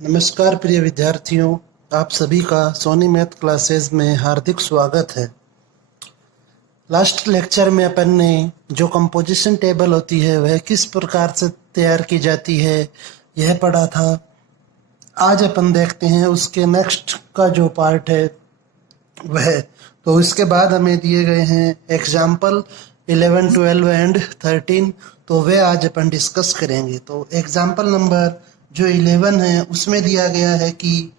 नमस्कार प्रिय विद्यार्थियों, आप सभी का सोनी मैथ क्लासेस में हार्दिक स्वागत है। लास्ट लेक्चर में अपन ने जो कंपोजिशन टेबल होती है वह किस प्रकार से तैयार की जाती है यह पढ़ा था। आज अपन देखते हैं उसके नेक्स्ट का जो पार्ट है वह। तो इसके बाद हमें दिए गए हैं एग्जाम्पल 11, 12 एंड 13, तो वे आज अपन डिस्कस करेंगे। तो एग्जाम्पल नंबर जो 11 है उसमें दिया गया है कि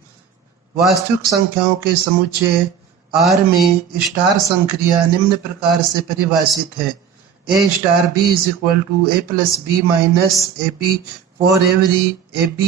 वास्तविक संख्याओं के समुच्चय R में स्टार संक्रिया निम्न प्रकार से परिभाषित है: A star B is equal to A plus B minus AB for every AB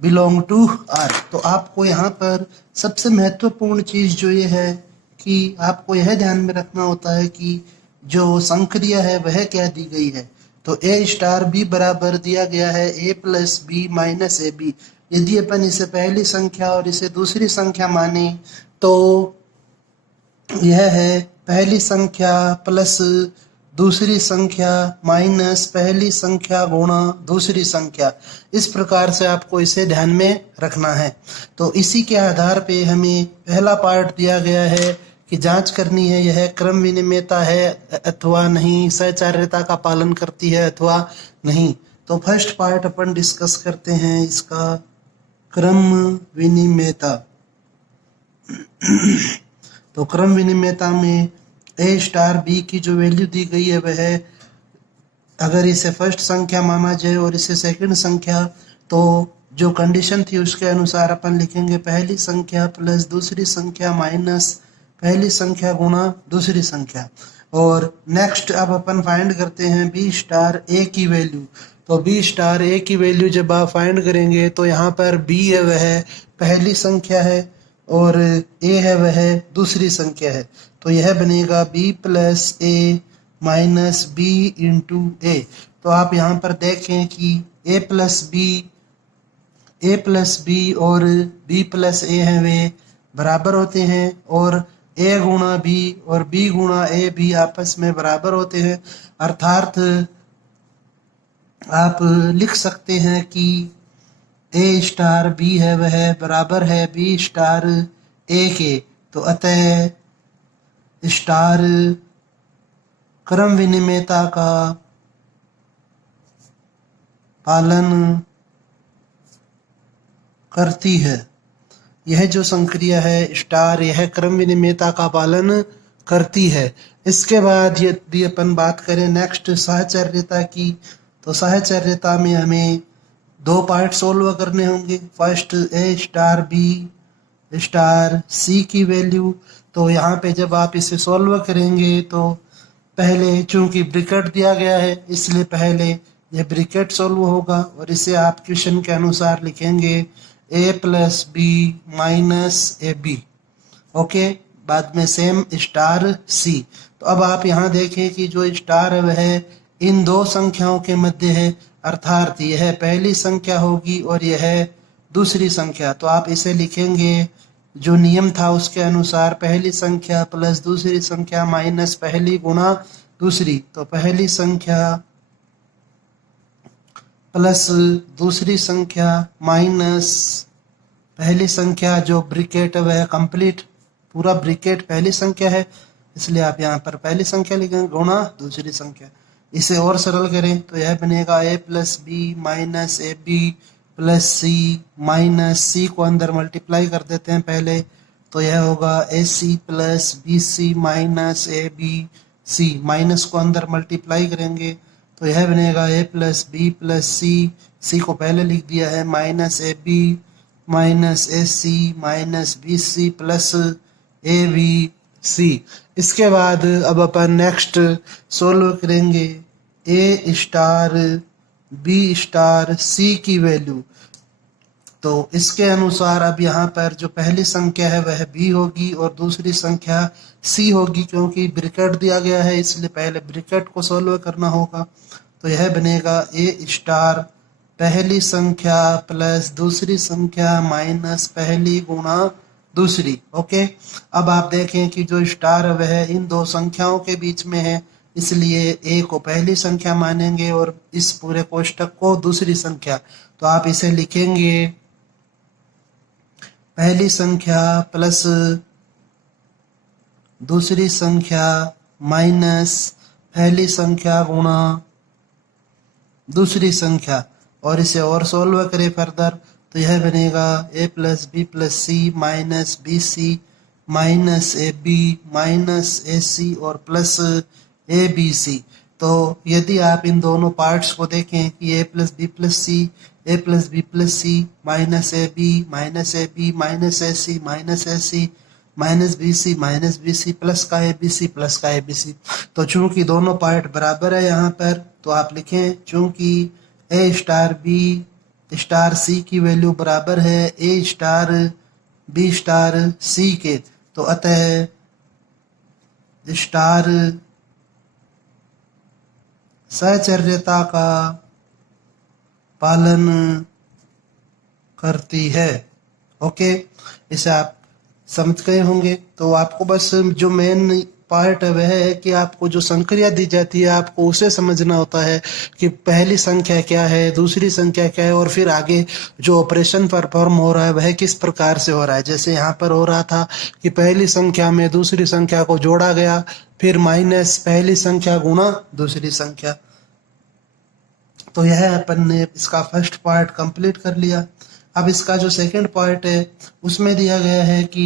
belong to R। तो आपको यहाँ पर सबसे महत्वपूर्ण चीज जो ये है कि आपको यह ध्यान में रखना होता है कि जो संक्रिया है वह क्या दी गई है। तो A स्टार B बराबर दिया गया है A plus B minus AB। यदि अपन इसे पहली संख्या और इसे दूसरी संख्या माने तो यह है पहली संख्या प्लस दूसरी संख्या माइनस पहली संख्या गुणा दूसरी संख्या। इस प्रकार से आपको इसे ध्यान में रखना है। तो इसी के आधार पे हमें पहला पार्ट दिया गया है कि जांच करनी है यह क्रम विनिमेयता है अथवा नहीं, सहचार्यता का पालन करती है अथवा नहीं। तो फर्स्ट पार्ट अपन डिस्कस करते हैं इसका, क्रम विनिमेयता। तो क्रम विनिमेयता में A स्टार B की जो वैल्यू दी गई है वह, अगर इसे फर्स्ट संख्या माना जाए और इसे सेकंड संख्या, तो जो कंडीशन थी उसके अनुसार अपन लिखेंगे पहली संख्या प्लस दूसरी संख्या माइनस पहली संख्या गुणा दूसरी संख्या। और नेक्स्ट अब अपन फाइंड करते हैं B स्टार A की वैल्यू। तो B स्टार A की वैल्यू जब आप फाइंड करेंगे तो यहाँ पर B है वह पहली संख्या है और A है वह दूसरी संख्या है। तो यह बनेगा B plus A minus B into A। तो आप यहाँ पर देखें कि A प्लस B और B प्लस A हैं वे बराबर होते हैं और A गुणा B और B गुणा A भी आपस में बराबर होते हैं। अर्थात आप लिख सकते हैं कि A स्टार B है वह बराबर है B स्टार A के। तो अतः स्टार क्रम विनिमेयता का पालन करती है। यह जो संक्रिया है स्टार, यह क्रम विनिमेयता का पालन करती है। इसके बाद यदि अपन बात करें नेक्स्ट सहचर्यता की, तो सहचर्यता में हमें दो पार्ट सोल्व करने होंगे। First A star B star C की वैल्यू। तो यहाँ पे जब आप इसे सोल्व करेंगे तो पहले चूंकि ब्रैकेट दिया गया है इसलिए पहले यह ब्रैकेट सोल्व होगा और इसे आप क्वेश्चन के अनुसार लिखेंगे A plus B minus AB। Okay, बाद में सेम स्टार C। तो अब आप यहाँ देखें कि जो स्टार है वह इन दो संख्याओं के मध्य है, अर्थात यह पहली संख्या होगी और यह दूसरी संख्या। तो आप इसे लिखेंगे जो नियम था उसके अनुसार पहली संख्या प्लस दूसरी संख्या माइनस पहली गुणा दूसरी। तो पहली संख्या प्लस दूसरी संख्या माइनस पहली संख्या, जो ब्रैकेट है वह कंप्लीट पूरा ब्रैकेट पहली संख्या है इसलिए आप यहाँ पर पहली संख्या लिखेंगे गुणा दूसरी संख्या। इसे और सरल करें तो यह बनेगा A plus B minus AB plus C minus C को अंदर मल्टीप्लाई कर देते हैं पहले। तो यह होगा AC plus BC minus ABC, minus को अंदर मल्टीप्लाई करेंगे तो यह बनेगा A plus B plus C को पहले लिख दिया है minus AB minus AC minus BC plus ABC। इसके बाद अब अपन नेक्स्ट सोल्व करेंगे A star B star C की वैल्यू। तो इसके अनुसार अब यहाँ पर जो पहली संख्या है वह B होगी और दूसरी संख्या C होगी। क्योंकि ब्रैकेट दिया गया है इसलिए पहले ब्रैकेट को सोल्व करना होगा। तो यह बनेगा A स्टार पहली संख्या प्लस दूसरी संख्या माइनस पहली गुणा दूसरी। ओके, अब आप देखें कि जो स्टार है वह इन दो संख्याओं के बीच में है इसलिए A को पहली संख्या मानेंगे और इस पूरे कोष्टक को दूसरी संख्या। तो आप इसे लिखेंगे पहली संख्या प्लस दूसरी संख्या माइनस पहली संख्या गुणा दूसरी संख्या, और इसे और सोल्व करें फर्दर तो यह बनेगा a plus B plus C minus B c minus A B minus A c और प्लस ए बी सी। तो यदि आप इन दोनों पार्ट्स को देखें कि a plus B plus C, A plus B plus C minus A B minus A B minus A C minus A C minus B C plus का A B C plus का A B C. तो चूंकि दोनों part बराबर है यहाँ पर, तो आप लिखें चूंकि ए स्टार बी स्टार सी की वैल्यू बराबर है ए स्टार बी स्टार सी के, तो अतः स्टार सहचर्यता का पालन करती है। ओके, इसे आप समझ गए होंगे। तो आपको बस जो मेन पार्ट है वह है कि आपको जो संक्रिया दी जाती है आपको उसे समझना होता है कि पहली संख्या क्या है, दूसरी संख्या क्या है, और फिर आगे जो ऑपरेशन परफॉर्म हो रहा है वह किस प्रकार से हो रहा है। जैसे यहाँ पर हो रहा था कि पहली संख्या में दूसरी संख्या को जोड़ा गया, फिर माइनस पहली संख्या गुणा दूसरी संख्या। तो यह अपन ने इसका फर्स्ट पार्ट कंप्लीट कर लिया। अब इसका जो सेकंड पार्ट है उसमें दिया गया है कि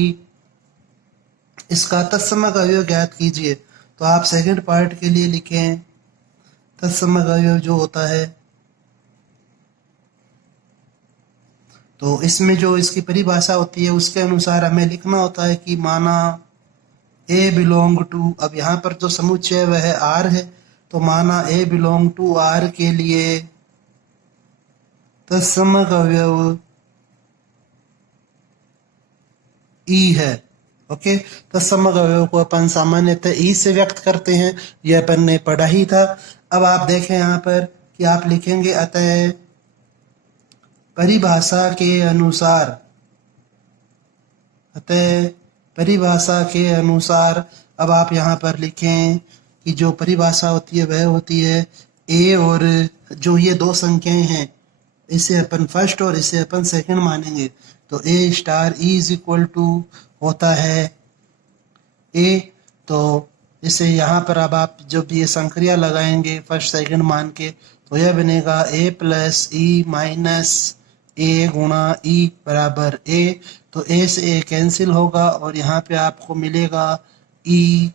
इसका तत्समक अवयव ज्ञात कीजिए। तो आप सेकंड पार्ट के लिए लिखें तत्समक अवयव जो होता है, तो इसमें जो इसकी परिभाषा होती है उसके अनुसार हमें लिखना होता है कि माना ए बिलोंग टू, अब यहाँ पर जो समुच्चय वह आर है, तो माना ए बिलोंग टू आर के लिए तत्समक अवयव ई है। ओके, तत्समक अवयव को अपन सामान्यतः ई से व्यक्त करते हैं, यह अपन ने पढ़ा ही था। अब आप देखें यहाँ पर कि आप लिखेंगे अतः परिभाषा के अनुसार, अतः परिभाषा के अनुसार, अब आप यहाँ पर लिखें कि जो परिभाषा होती है वह होती है ए, और जो ये दो संख्याएं हैं इसे अपन फर्स्ट और इसे अपन सेकंड मानेंगे। तो a star e is equal to होता है ए, तो इसे यहाँ पर अब आप जब ये संक्रिया लगाएंगे फर्स्ट सेकंड मान के, तो यह बनेगा ए प्लस ई माइनस ए गुणा ई बराबर ए। तो ए से ए कैंसिल होगा और यहाँ पे आपको मिलेगा E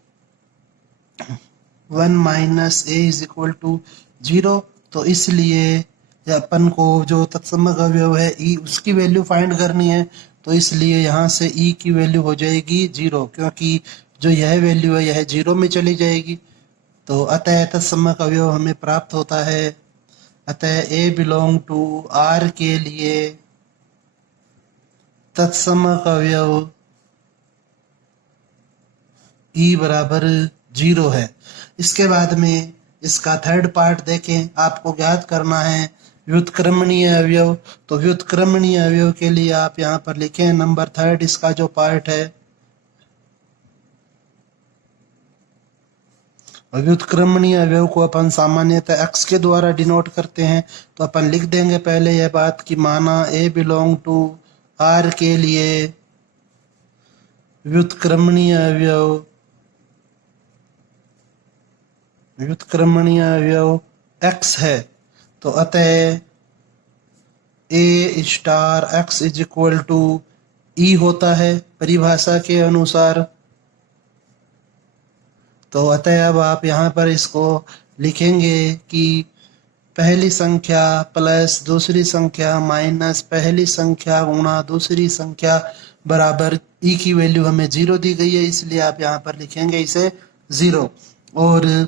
1 minus A is equal to 0। तो इसलिए अपन को जो तत्समक अवयव है ई उसकी वैल्यू फाइंड करनी है, तो इसलिए यहाँ से ई की वैल्यू हो जाएगी 0, क्योंकि जो यह वैल्यू है यह 0 में चली जाएगी। तो अतः तत्समक अवयव हमें प्राप्त होता है। अतः ए बिलोंग टू आर के लिए तत्समक अवयव ई बराबर 0 है। इसके बाद में इसका थर्ड पार्ट देखें, आपको ज्ञात करना है व्युत्क्रमणीय अवयव। तो व्युत्क्रमणीय अवयव के लिए आप यहाँ पर लिखें नंबर थर्ड, इसका जो पार्ट है व्युत्क्रमणीय अवयव को अपन सामान्यतः x के द्वारा डिनोट करते हैं। तो अपन लिख देंगे पहले यह बात कि माना a बिलोंग टू r के लिए व्युत्क्रमणीय अवयव x है, तो अतः a star x is equal to e होता है परिभाषा के अनुसार। तो अतः अब आप यहाँ पर इसको लिखेंगे कि पहली संख्या प्लस दूसरी संख्या माइनस पहली संख्या गुणा दूसरी संख्या बराबर ई की वैल्यू हमें 0 दी गई है, इसलिए आप यहाँ पर लिखेंगे इसे 0। और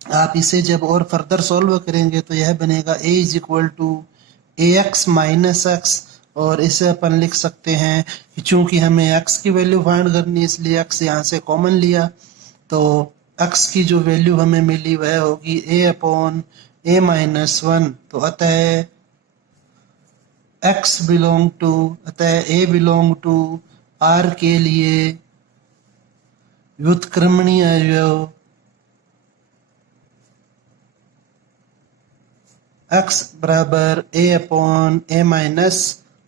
आप इसे जब और फर्दर सॉल्व करेंगे तो यह बनेगा a is equal to A X minus X, और इसे अपन लिख सकते हैं कि चूंकि हमें x की वैल्यू फाइंड करनी है इसलिए x यहाँ से कॉमन लिया, तो x की जो वैल्यू हमें मिली वह होगी a अपॉन a माइनस 1। तो अतः x बिलोंग टू, अतः a बिलोंग टू r के लिए व्युत्क्रमणीय अवयव x बराबर a अपॉन a माइनस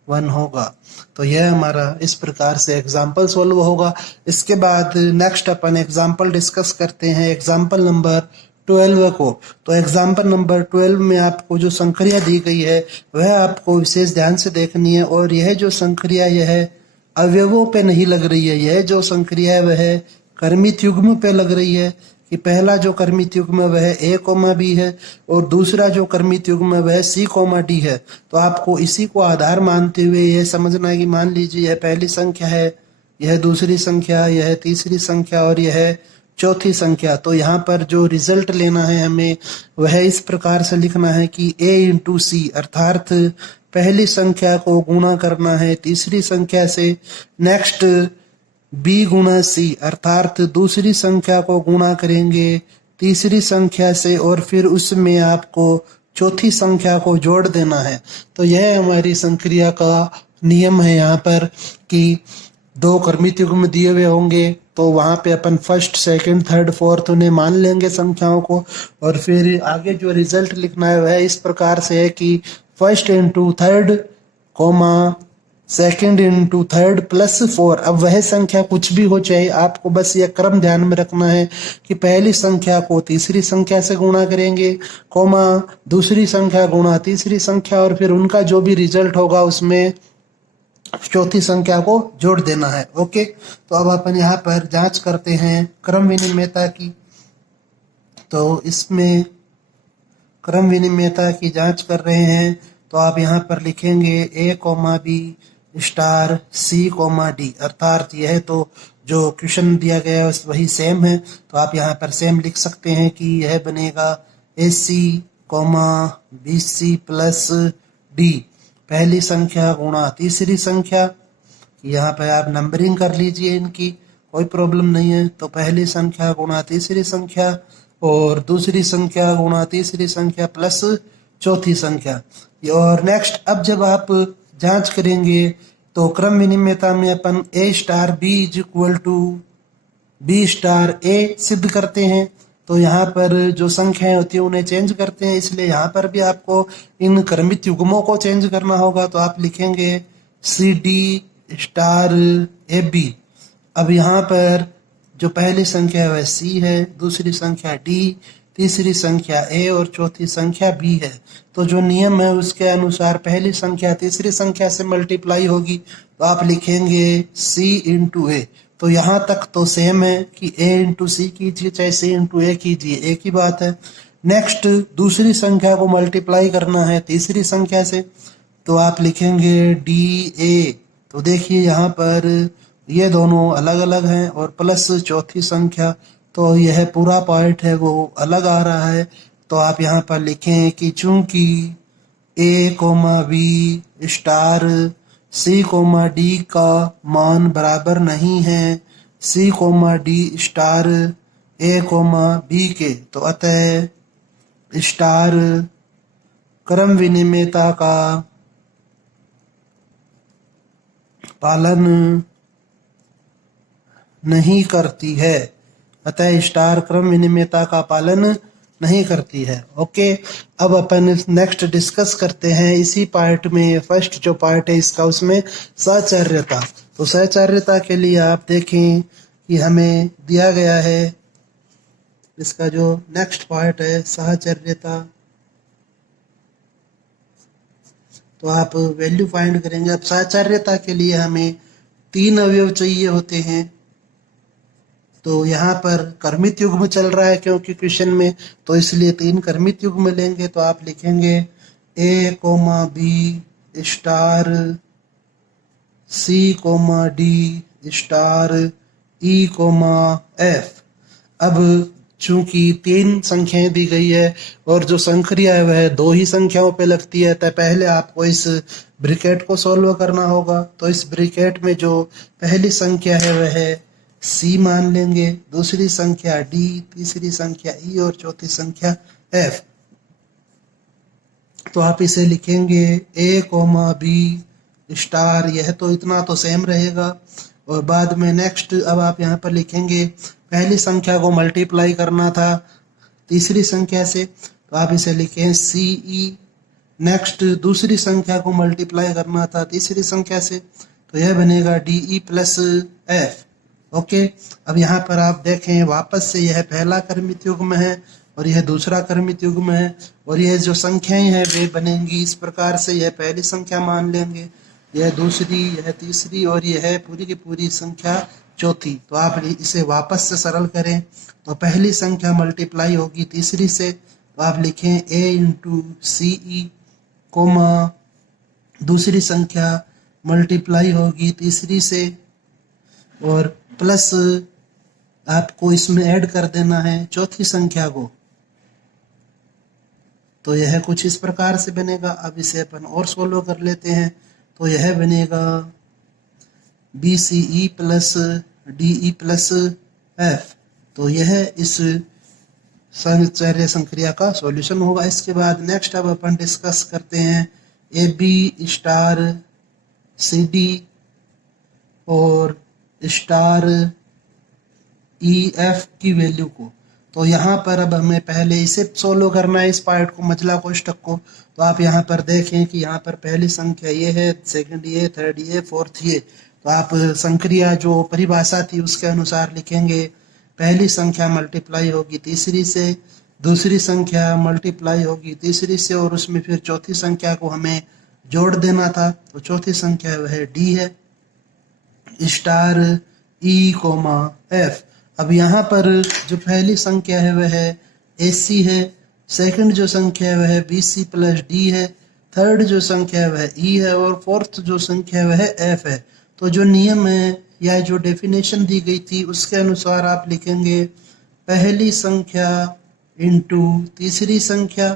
1 होगा। तो यह हमारा इस प्रकार से एग्जाम्पल सोल्व होगा। इसके बाद नेक्स्ट अपन एग्जाम्पल डिस्कस करते हैं, एग्जाम्पल नंबर 12 को। तो एग्जाम्पल नंबर 12 में आपको जो संक्रिया दी गई है वह आपको विशेष ध्यान से देखनी है। और यह जो संक्रिया यह अवयवों पे नहीं लग रही है, यह जो संक्रिया है वह कर्मित युग्म पे लग रही है कि पहला जो कर्मित युग्म है वह ए कोमा बी है और दूसरा जो कर्मित युग्म है वह सी कोमा डी है। तो आपको इसी को आधार मानते हुए यह समझना है कि मान लीजिए यह पहली संख्या है, यह दूसरी संख्या, यह तीसरी संख्या और यह चौथी संख्या। तो यहाँ पर जो रिजल्ट लेना है हमें वह इस प्रकार से लिखना है कि a इंटू सी, अर्थात पहली संख्या को गुणा करना है तीसरी संख्या से, नेक्स्ट b गुणा सी, अर्थात दूसरी संख्या को गुणा करेंगे तीसरी संख्या से और फिर उसमें आपको चौथी संख्या को जोड़ देना है। तो यह हमारी संक्रिया का नियम है यहाँ पर कि दो कर्मित युग्म दिए हुए होंगे तो वहां पे अपन फर्स्ट, सेकंड, थर्ड, फोर्थ उन्हें मान लेंगे संख्याओं को और फिर आगे जो रिजल्ट लिखना है वह इस प्रकार से है कि first into third comma second into third plus 4। अब वह संख्या कुछ भी हो, चाहे आपको बस यह क्रम ध्यान में रखना है कि पहली संख्या को तीसरी संख्या से गुणा करेंगे, कोमा दूसरी संख्या गुणा तीसरी संख्या और फिर उनका जो भी रिजल्ट होगा उसमें चौथी संख्या को जोड़ देना है। ओके, तो अब अपन यहाँ पर जांच करते हैं क्रम विनिमयता की। तो इसमें क्रम विनिमयता की जांच कर रहे हैं तो आप यहाँ पर लिखेंगे a comma B star C comma D, अर्थात यह तो जो क्वेश्चन दिया गया है वही सेम है। तो आप यहाँ पर सेम लिख सकते हैं कि यह बनेगा a c comma b C plus d, पहली संख्या गुणा तीसरी संख्या। यहाँ पे आप नंबरिंग कर लीजिए इनकी, कोई प्रॉब्लम नहीं है। तो पहली संख्या गुणा तीसरी संख्या और दूसरी संख्या गुणा तीसरी संख्या प्लस चौथी संख्या। और नेक्स्ट अब जब आप जांच करेंगे तो क्रम विनिमयता में अपन a star b is equal to b star a सिद्ध करते हैं। तो यहाँ पर जो संख्याएं होती है उन्हें चेंज करते हैं, इसलिए यहाँ पर भी आपको इन क्रमित युग्मों को चेंज करना होगा। तो आप लिखेंगे C D star A B. अब यहाँ पर जो पहली संख्या है वह सी है, दूसरी संख्या डी, तीसरी संख्या ए और चौथी संख्या बी है। तो जो नियम है उसके अनुसार पहली संख्या तीसरी संख्या से मल्टीप्लाई होगी। तो आप लिखेंगे सी इंटू ए। तो यहाँ तक तो सेम है कि a इंटू सी कीजिए चाहे c इंटू ए कीजिए, एक ही बात है। नेक्स्ट दूसरी संख्या को मल्टीप्लाई करना है तीसरी संख्या से, तो आप लिखेंगे डी ए। तो देखिए यहाँ पर ये दोनों अलग अलग हैं और प्लस चौथी संख्या, तो यह पूरा पार्ट है वो अलग आ रहा है। तो आप यहाँ पर लिखें कि चूंकि a comma B star C comma D का मान बराबर नहीं है C comma D star A comma B के, तो अतः स्टार क्रम विनिमयता का पालन नहीं करती है। अतः स्टार क्रम विनिमयता का पालन नहीं करती है। ओके, अब अपन नेक्स्ट डिस्कस करते हैं इसी पार्ट में। फर्स्ट जो पार्ट है इसका उसमें साचार्यता। तो साचार्यता के लिए आप देखें कि हमें दिया गया है इसका जो नेक्स्ट पार्ट है साचार्यता। तो आप वैल्यू फाइंड करेंगे। अब साचार्यता के लिए हमें 3 अवयव चाहिए होते हैं। तो यहाँ पर कर्मित युग्म चल रहा है क्योंकि क्वेश्चन में, तो इसलिए 3 कर्मित युग्म लेंगे। तो आप लिखेंगे a comma B star C comma D star e comma f. अब चूंकि 3 संख्याएं दी गई है और जो संक्रिया है वह 2 ही संख्याओं पे लगती है, तो पहले आपको इस ब्रैकेट को सॉल्व करना होगा। तो इस ब्रैकेट में जो पहली संख्या है वह सी मान लेंगे, दूसरी संख्या डी, तीसरी संख्या ई और चौथी संख्या एफ। तो आप इसे लिखेंगे ए कोमा बी स्टार, यह तो इतना तो सेम रहेगा। और बाद में नेक्स्ट अब आप यहाँ पर लिखेंगे पहली संख्या को मल्टीप्लाई करना था तीसरी संख्या से, तो आप इसे लिखें सी ई नेक्स्ट दूसरी संख्या को मल्टीप्लाई करना था तीसरी संख्या से, तो यह बनेगा DE प्लस F। ओके, अब यहाँ पर आप देखें वापस से यह पहला क्रमित युग्म है और यह दूसरा क्रमित युग्म है, और यह जो संख्याएं हैं वे बनेंगी इस प्रकार से। यह पहली संख्या मान लेंगे, यह दूसरी, यह तीसरी, और यह है पूरी की पूरी संख्या चौथी। तो आप इसे वापस से सरल करें तो पहली संख्या मल्टीप्लाई होगी तीसरी से, तो आप लिखें A इंटू CE कोमा दूसरी संख्या मल्टीप्लाई होगी तीसरी से, और प्लस आपको इसमें ऐड कर देना है चौथी संख्या को। तो यह कुछ इस प्रकार से बनेगा। अब इसे अपन और सोल्व कर लेते हैं, तो यह बनेगा BCE plus DE plus F। तो यह इस सहचर्य संक्रिया का सॉल्यूशन होगा। इसके बाद नेक्स्ट अब अपन डिस्कस करते हैं AB स्टार CD और स्टार EF की वैल्यू को। तो यहाँ पर अब हमें पहले इसे सोल्व करना है, इस पार्ट को, मझला कोष्ठक को। तो आप यहाँ पर देखें कि यहाँ पर पहली संख्या ये है, सेकंड ये, थर्ड ये, फोर्थ ये। तो आप संक्रिया जो परिभाषा थी उसके अनुसार लिखेंगे। पहली संख्या मल्टीप्लाई होगी तीसरी से, दूसरी संख्या मल्टीप्लाई होगी तीसरी से, और उसमें फिर चौथी संख्या को हमें जोड़ देना था। तो चौथी संख्या वह D है स्टार E कोमा F। अब यहाँ पर जो पहली संख्या है वह AC है, सेकंड जो संख्या है वह BC प्लस D है, थर्ड जो संख्या है वह E है, और फोर्थ जो संख्या है वह F है। तो जो नियम है या जो डेफिनेशन दी गई थी उसके अनुसार आप लिखेंगे पहली संख्या इंटू तीसरी संख्या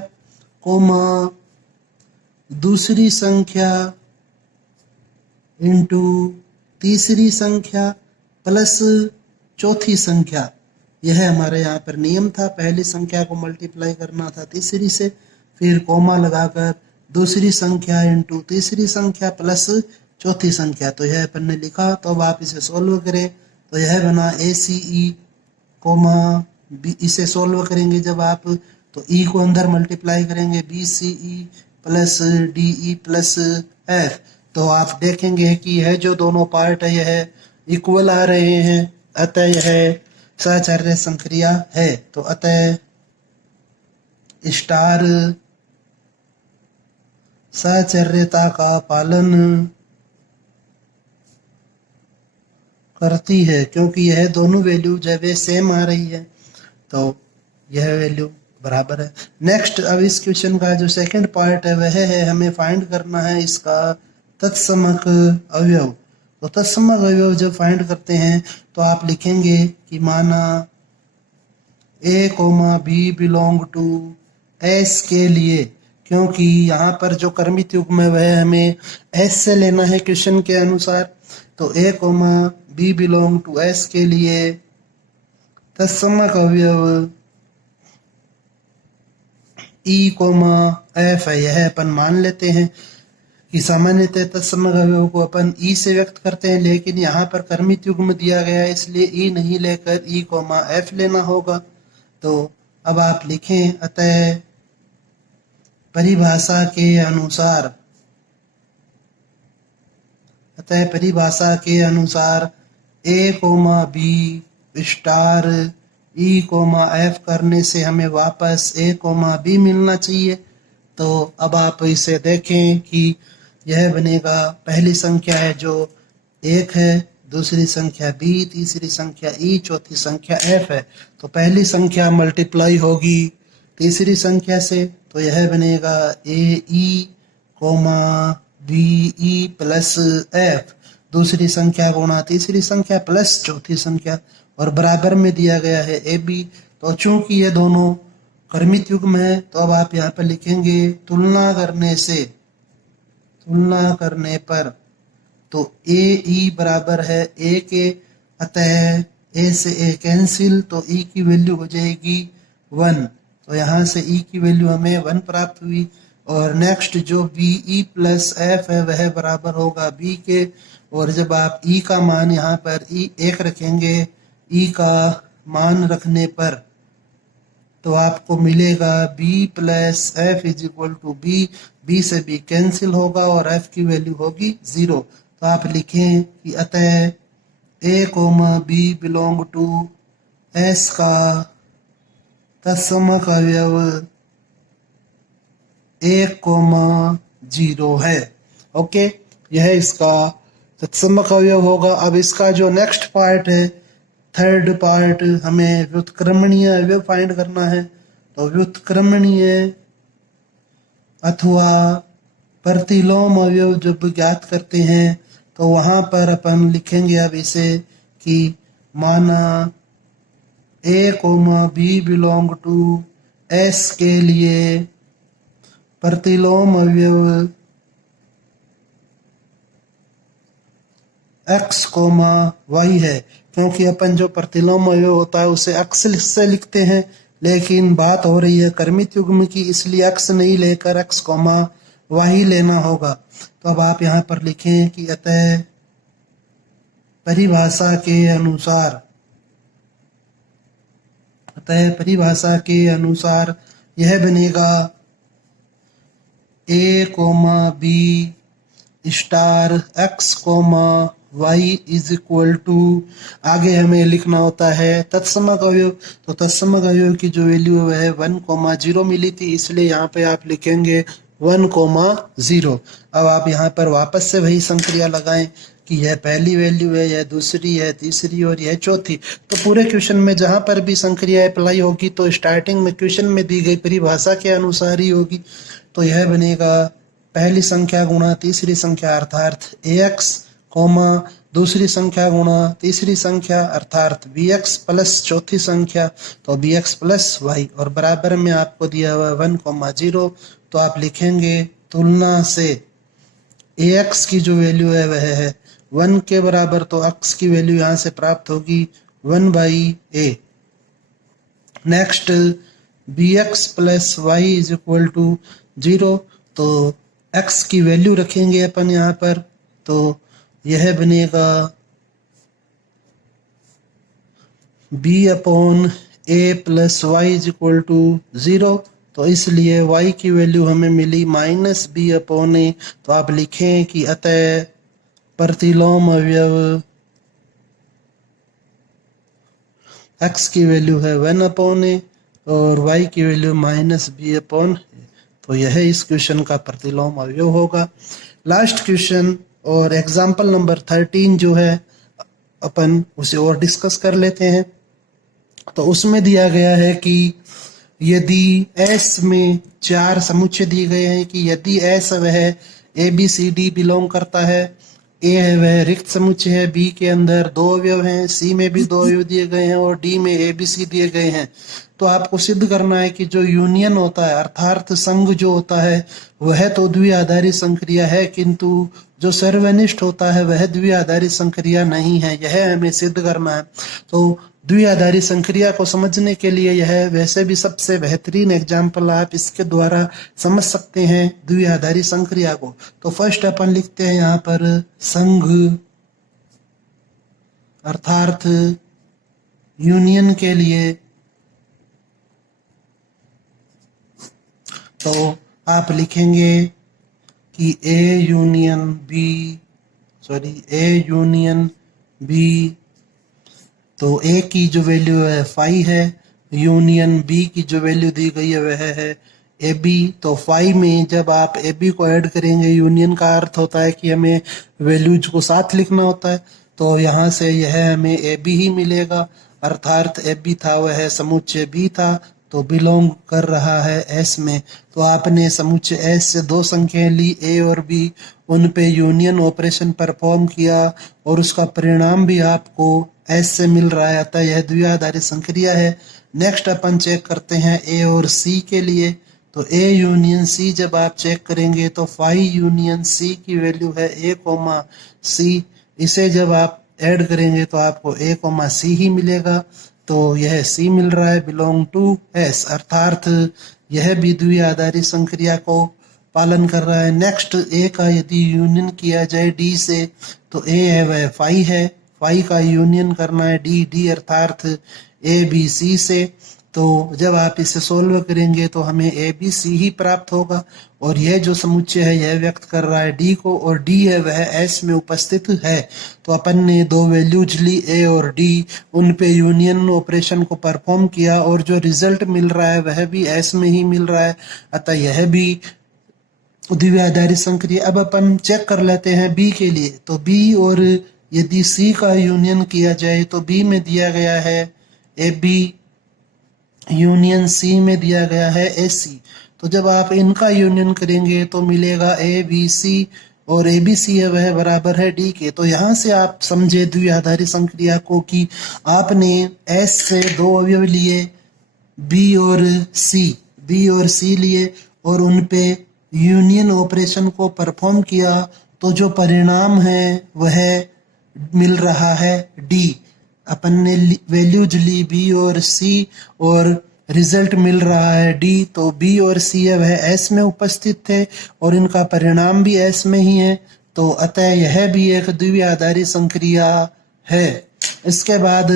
कोमा दूसरी संख्या इंटू तीसरी संख्या प्लस चौथी संख्या। यह हमारे यहाँ पर नियम था। पहली संख्या को मल्टीप्लाई करना था तीसरी से, फिर कोमा लगाकर दूसरी संख्या इंटू तीसरी संख्या प्लस चौथी संख्या। तो यह अपन ने लिखा। तो अब आप इसे सोल्व करें, तो यह बना ACE कोमा B। इसे सोल्व करेंगे जब आप, तो E को अंदर मल्टीप्लाई करेंगे BCE plus DE plus F। तो आप देखेंगे कि यह जो दोनों पार्ट है यह इक्वल आ रहे हैं, अतः यह सहचर्य संक्रिया है। तो अतः स्टार सहचर्यता का पालन करती है, क्योंकि यह दोनों वैल्यू जब वे सेम आ रही है तो यह वैल्यू बराबर है। नेक्स्ट, अब इस क्वेश्चन का जो सेकंड पार्ट है वह है हमें फाइंड करना है इसका तत्समक अवयव। तो तत्समक अवयव जब फाइंड करते हैं तो आप लिखेंगे कि माना A comma B belong to S के लिए, क्योंकि यहाँ पर जो क्रमित युग्म है वह हमें S से लेना है क्वेश्चन के अनुसार। तो A comma B belong to S के लिए तत्समक अवयव E कोमा F है। यह अपन मान लेते हैं कि सामान्यतः तत्समक अवयव को अपन E से व्यक्त करते हैं, लेकिन यहाँ पर क्रमित युग्म दिया गया है इसलिए E नहीं लेकर E कोमा F लेना होगा। तो अब आप लिखें अतः परिभाषा के अनुसार A comma B star E comma F करने से हमें वापस A कोमा B मिलना चाहिए। तो अब आप इसे देखें कि यह बनेगा, पहली संख्या है जो 1 है, दूसरी संख्या B, तीसरी संख्या E, चौथी संख्या F है। तो पहली संख्या मल्टीप्लाई होगी तीसरी संख्या से, तो यह बनेगा AE comma BE plus F। दूसरी संख्या गुणा तीसरी संख्या प्लस चौथी संख्या, और बराबर में दिया गया है AB। तो चूंकि ये दोनों क्रमित युग्म है तो अब आप यहाँ पर लिखेंगे तुलना करने पर तो AE बराबर है A के, अतः A से A कैंसिल, तो E की वैल्यू हो जाएगी 1। तो यहाँ से E की वैल्यू हमें 1 प्राप्त हुई। और नेक्स्ट जो BE प्लस F है वह बराबर होगा B के, और जब आप E का मान यहाँ पर 1 रखेंगे, E का मान रखने पर तो आपको मिलेगा B plus F is equal to B. B से बी कैंसिल होगा और एफ की वैल्यू होगी 0। तो आप लिखें कि अतः a comma b belong to S का तत्समक अवयव 1,0 है। ओके, यह इसका तत्समक अवयव होगा। अब इसका जो नेक्स्ट पार्ट है, थर्ड पार्ट, हमें व्युत्क्रमणीय अवयव फाइंड करना है। तो व्युत्क्रमणीय अथवा प्रतिलोम अवयव जब ज्ञात करते हैं तो वहां पर अपन लिखेंगे अब इसे कि माना a comma b belong to S के लिए प्रतिलोम अवयव एक्स कोमा वाई है, क्योंकि अपन जो प्रतिलोम अवयव होता है उसे एक्स से लिखते हैं, लेकिन बात हो रही है क्रमित युग्म की, इसलिए एक्स नहीं लेकर एक्स कोमा वाई लेना होगा। तो अब आप यहाँ पर लिखें कि अतः परिभाषा के अनुसार यह बनेगा a comma B star x comma y is equal to, आगे हमें लिखना होता है तत्समक अवयव। तो तत्समक अवयव की जो वैल्यू है 1,0 मिली थी, इसलिए यहाँ पे आप लिखेंगे 1,0। अब आप यहाँ पर वापस से वही संक्रिया लगाएं कि यह पहली वैल्यू है, यह दूसरी है, तीसरी और यह चौथी। तो पूरे क्वेश्चन में जहां पर भी संक्रिया अप्लाई होगी तो स्टार्टिंग में क्वेश्चन में दी गई परिभाषा के अनुसार ही होगी। तो यह बनेगा पहली संख्या गुणा तीसरी संख्या अर्थात ax कोमा दूसरी संख्या गुणा तीसरी संख्या अर्थात bx प्लस चौथी संख्या तो bx प्लस y, और बराबर में आपको दिया हुआ 1,0। तो आप लिखेंगे तुलना से ax की जो वैल्यू है वह है 1 के बराबर, तो x की वैल्यू यहाँ से प्राप्त होगी 1/a। Next bx plus y is equal to 0। तो x की वैल्यू रखेंगे अपन यहाँ पर, तो यह बनेगा b/a plus y is equal to 0। तो इसलिए y की वैल्यू हमें मिली -b/a। तो आप लिखें कि अतः प्रतिलोम अवयव x की वैल्यू है 1/a और y की वैल्यू -b/a। तो यह इस क्वेश्चन का प्रतिलोम अवयव होगा। लास्ट क्वेश्चन और एग्जाम्पल नंबर 13 जो है अपन उसे और डिस्कस कर लेते हैं। तो उसमें दिया गया है कि यदि S में 4 समुच्चय दिए गए हैं कि यदि S वह ABCD बिलोंग करता है, A है वह रिक्त समुच्चय है, B के अंदर 2 अवयव हैं, C में भी 2 अवयव दिए गए हैं और D में ABC दिए गए हैं। तो आपको सिद्ध करना है कि जो यूनियन होता है अर्थात संघ जो होता है वह तो द्विआधारी संक्रिया है, किंतु जो सर्वनिष्ठ होता है वह द्विआधारी संक्रिया नहीं है, यह हमें सिद्ध करना है। तो द्विआधारी संक्रिया को समझने के लिए यह वैसे भी सबसे बेहतरीन एग्जाम्पल आप इसके द्वारा समझ सकते हैं द्विआधारी संक्रिया को। तो फर्स्ट अपन लिखते हैं यहाँ पर संघ अर्थात यूनियन के लिए। तो आप लिखेंगे कि ए यूनियन बी, तो ए की जो वैल्यू है 5 है, यूनियन बी की जो वैल्यू दी गई है वह है ए बी। तो 5 में जब आप ए बी को ऐड करेंगे, यूनियन का अर्थ होता है कि हमें वैल्यूज को साथ लिखना होता है, तो यहाँ से यह हमें ए बी ही मिलेगा अर्थात ए बी था वह समुच्चय बी था, तो बिलोंग कर रहा है एस में। तो आपने समुच्चय एस से 2 संख्याएं ली ए और बी, उन पे यूनियन ऑपरेशन परफॉर्म किया और उसका परिणाम भी आपको एस से मिल रहा है, अतः यह द्विआधारी संक्रिया है। नेक्स्ट अपन चेक करते हैं ए और सी के लिए। तो ए यूनियन सी जब आप चेक करेंगे तो 5 यूनियन सी की वैल्यू है ए कोमा सी, इसे जब आप ऐड करेंगे तो आपको ए कोमा सी ही मिलेगा, तो यह सी मिल रहा है बिलोंग टू एस, अर्थात यह भी द्विआधारी संक्रिया को पालन कर रहा है। नेक्स्ट ए का यदि यूनियन किया जाए डी से, तो ए है वह 5 है, 5 का यूनियन करना है डी अर्थात ए बी सी से, तो जब आप इसे सोल्व करेंगे तो हमें ए बी सी ही प्राप्त होगा, और यह जो समुच्चय है यह व्यक्त कर रहा है डी को, और डी है वह एस में उपस्थित है। तो अपन ने दो वैल्यूज ली ए और डी, उन पे यूनियन ऑपरेशन को परफॉर्म किया, और जो रिजल्ट मिल रहा है वह भी एस में ही मिल रहा है, अतः यह भी द्विआधारी संक्रिया। अब अपन चेक कर लेते हैं बी के लिए। तो बी और यदि सी का यूनियन किया जाए तो बी में दिया गया है ए बी यूनियन सी में दिया गया है ए सी। तो जब आप इनका यूनियन करेंगे तो मिलेगा ए बी सी, और ए बी सी है वह बराबर है डी के। तो यहाँ से आप समझे द्विआधारी संक्रिया को कि आपने एस से दो अवयव लिए बी और सी लिए, और उन पे यूनियन ऑपरेशन को परफॉर्म किया, तो जो परिणाम है वह मिल रहा है डी। अपन ने वैल्यूज ली बी और सी, और रिजल्ट मिल रहा है डी। तो बी और सी है वह एस में उपस्थित थे, और इनका परिणाम भी एस में ही है, तो अतः यह भी एक द्विआधारी संक्रिया है। इसके बाद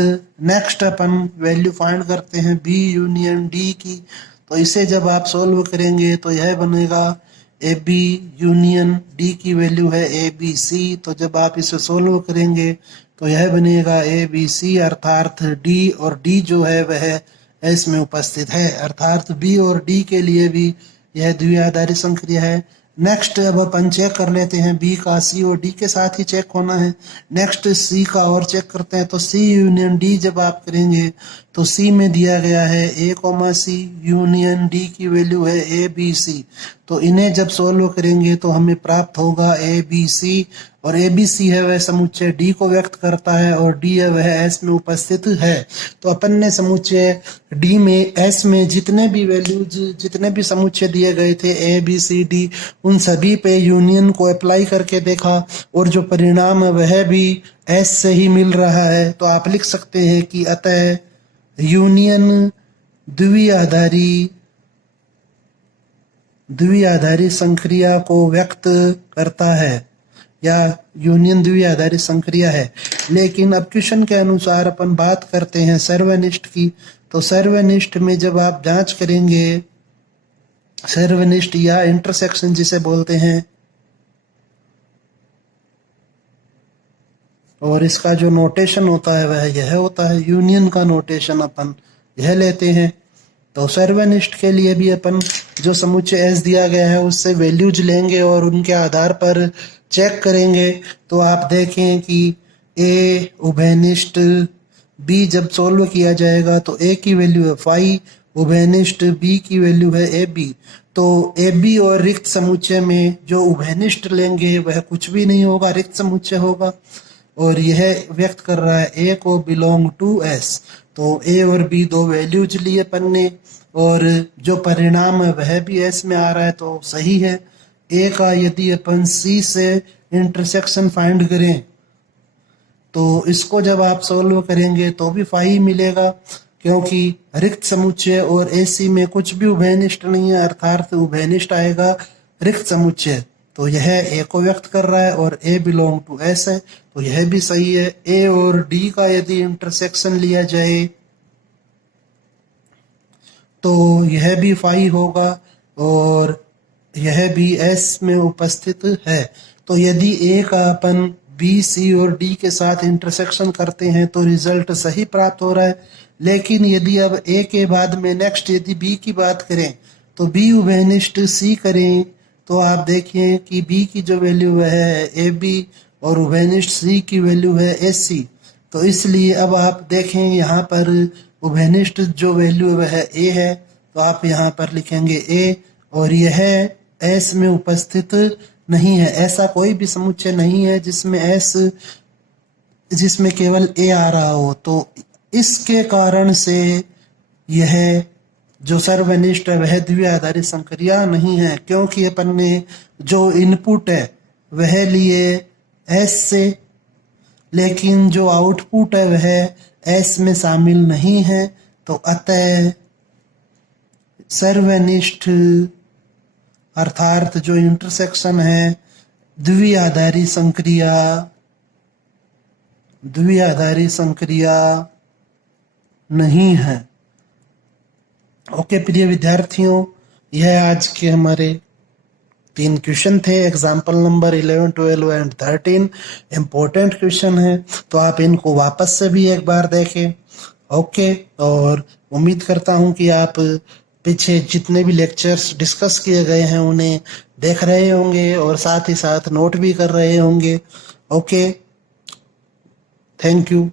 नेक्स्ट अपन वैल्यू फाइंड करते हैं बी यूनियन डी की। तो इसे जब आप सोल्व करेंगे तो यह बनेगा ए बी यूनियन डी की वैल्यू है ए बी सी। तो जब आप इसे सोल्व करेंगे तो यह बनेगा ए बी सी, अर्थात डी और डी जो है वह एस में उपस्थित है, अर्थात बी और डी के लिए भी यह द्विआधारी संक्रिया है। नेक्स्ट अब अपन चेक कर लेते हैं बी का सी और डी के साथ ही चेक होना है। नेक्स्ट सी का और चेक करते हैं। तो सी यूनियन डी जब आप करेंगे तो सी में दिया गया है ए कॉमा सी, यूनियन डी की वैल्यू है ए बी सी। तो इन्हें जब सोल्व करेंगे तो हमें प्राप्त होगा ए बी सी, और ए बी सी है वह समुच्चय डी को व्यक्त करता है, और डी है वह एस में उपस्थित है। तो अपन ने समुच्चय डी में एस में जितने भी वैल्यूज जितने भी समुच्चय दिए गए थे ए बी सी डी, उन सभी पे यूनियन को अप्लाई करके देखा, और जो परिणाम है वह भी एस से ही मिल रहा है। तो आप लिख सकते हैं कि अतः यूनियन द्विआधारी संक्रिया को व्यक्त करता है, या यूनियन द्विआधारी संक्रिया है। लेकिन अब क्वेश्चन के अनुसार अपन बात करते हैं सर्वनिष्ठ की। तो सर्वनिष्ठ में जब आप जांच करेंगे, सर्वनिष्ठ या इंटरसेक्शन जिसे बोलते हैं, और इसका जो नोटेशन होता है वह यह होता है, यूनियन का नोटेशन अपन यह लेते हैं। तो सर्वनिष्ठ के लिए भी अपन जो समुच्चय एस दिया गया है उससे वैल्यूज लेंगे और उनके आधार पर चेक करेंगे। तो आप देखें कि ए उभयनिष्ठ बी जब सोल्व किया जाएगा तो ए की वैल्यू है 5, उभयनिष्ठ बी की वैल्यू है ए बी। तो ए बी और रिक्त समुच्चय में जो उभयनिष्ठ लेंगे वह कुछ भी नहीं होगा, रिक्त समुच्चय होगा, और यह व्यक्त कर रहा है ए को बिलोंग टू एस। तो ए और बी दो वैल्यूज लिए अपन ने, और जो परिणाम है वह भी एस में आ रहा है, तो सही है। ए का यदि अपन सी से इंटरसेक्शन फाइंड करें तो इसको जब आप सोल्व करेंगे तो भी 5 मिलेगा, क्योंकि रिक्त समुच्चय और एसी में कुछ भी उभयनिष्ठ नहीं है, अर्थात उभयनिष्ठ आएगा रिक्त समुच्चय। तो यह ए को व्यक्त कर रहा है और ए बिलोंग टू एस है, तो यह भी सही है। ए और डी का यदि इंटरसेक्शन लिया जाए तो यह भी 5 होगा, और यह भी एस में उपस्थित है। तो यदि ए का अपन बी सी और डी के साथ इंटरसेक्शन करते हैं तो रिजल्ट सही प्राप्त हो रहा है। लेकिन यदि अब ए के बाद में नेक्स्ट यदि बी की बात करें तो बी उभयनिष्ठ सी करें तो आप देखिए कि बी की जो वैल्यू है ए बी और उभयनिष्ठ सी की वैल्यू है ए सी। तो इसलिए अब आप देखें यहाँ पर उभयनिष्ठ जो वैल्यू है वह ए है, तो आप यहाँ पर लिखेंगे ए, और यह एस में उपस्थित नहीं है। ऐसा कोई भी समुच्चय नहीं है जिसमें केवल ए आ रहा हो। तो इसके कारण से यह जो सर्वनिष्ठ है वह द्विआधारी संक्रिया नहीं है, क्योंकि अपन ने जो इनपुट है वह लिए एस से, लेकिन जो आउटपुट है वह एस में शामिल नहीं है। तो अतः सर्वनिष्ठ अर्थात जो इंटरसेक्शन है द्विआधारी संक्रिया नहीं है। ओके प्रिय विद्यार्थियों, यह आज के हमारे 3 क्वेश्चन थे। Example number 11, 12 and 13 important question है, तो आप इनको वापस से भी एक बार देखें। ओके, और उम्मीद करता हूँ कि आप पीछे जितने भी लेक्चर्स डिस्कस किए गए हैं उन्हें देख रहे होंगे और साथ ही साथ नोट भी कर रहे होंगे। Okay, thank you.